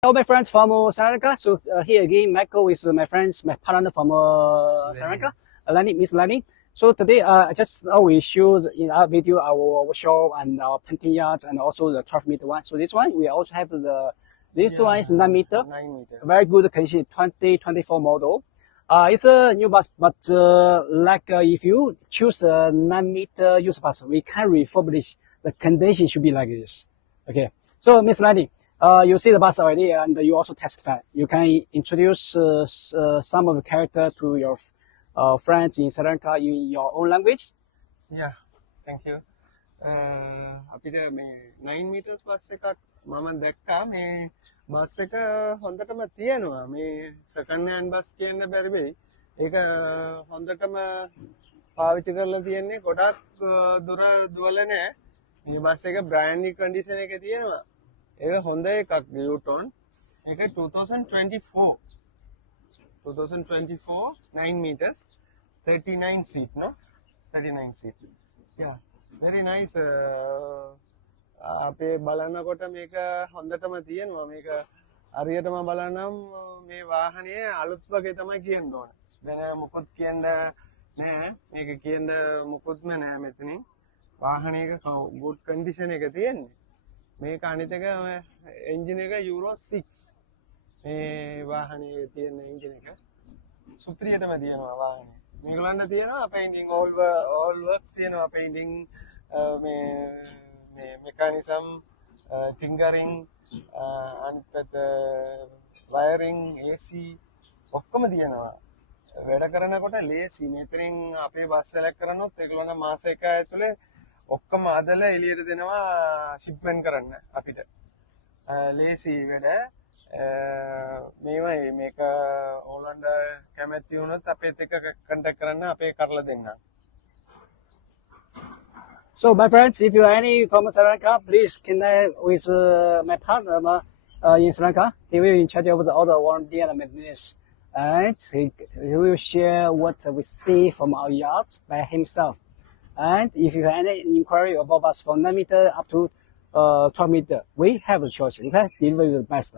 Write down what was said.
Hello, my friends from Sri Lanka. So here again, Michael is my friends, my partner from Sri Lanka, Miss Lenny. So today, just we show in our video our workshop and our painting yards and also the 12-meter one. So this one, we also have this one is 9 meter. 9 meter. Very good condition, 2024 model. It's a new bus, but if you choose a 9 meter used bus, we can refurbish. The condition should be like this. Okay. So Miss Lenny. You see the bus already, and you also testify. You can introduce some of the character to your friends in Sri Lanka in your own language. Yeah, thank you. අපිට මේ 9 meters bus එකක් මම දැක්කා මේ බස් එක හොඳටම තියෙනවා මේ සෙකන්ඩ් හෑන්ඩ් බස් කියන්න බැරි වෙයි ඒක හොඳටම පාවිච්චි කරලා තියෙන්නේ ගොඩක් දුර දුවල නැහැ මේ බස් එක බ්‍රෑන්ඩ් නිව් කන්ඩිෂන් එකේ තියෙනවා ඒක හොඳ එකක් නිව්ටන් ඒක 2024 9 meters 39 seat no 39 seat yeah very nice අපේ බලනකොට මේක හොඳටම තියෙනවා මේක හරියටම බලනම් මේ වාහනේ අලුත් වගේ තමයි කියන්න ඕන දැන් මොකොත් කියන්න නෑ මේක කියන්න මොකොත්ම නෑ මෙතනින් වාහනේක good condition එක තියෙන්නේ මේක අනිත් එක එන්ජින් එක යුරෝ 6 මේ වාහනේ තියෙන එන්ජින් එක සුපිරියටම තියෙනවා වාහනේ මේගොල්ලන්ට තියෙනවා painting all works තියෙනවා painting මේ mechanism tinkering අනිත් පැත්ත wiring AC ඔක්කොම තියෙනවා වැඩ කරනකොට ලේසි මෙතනින් අපේ බස් select කරනොත් ඒගොල්ලන්ගේ මාස එක ඇතුලේ ඔක්කොම අදලා එළියට දෙනවා shipment කරන්න අපිට ලේසි වැඩ මේවයි මේක ඕලන්ඩ කැමැති වුණොත් අපේත් එක්ක contact කරන්න අපේ කරලා දෙන්න. So my friends, if you are any from Sri Lanka, please connect with my partner in Sri Lanka. He will in charge of all the warranty and maintenance, and he will share what we see from our yacht by himself. And if you have any inquiry about us from 9 meter up to 12 meter, we have a choice. We can deliver you the best.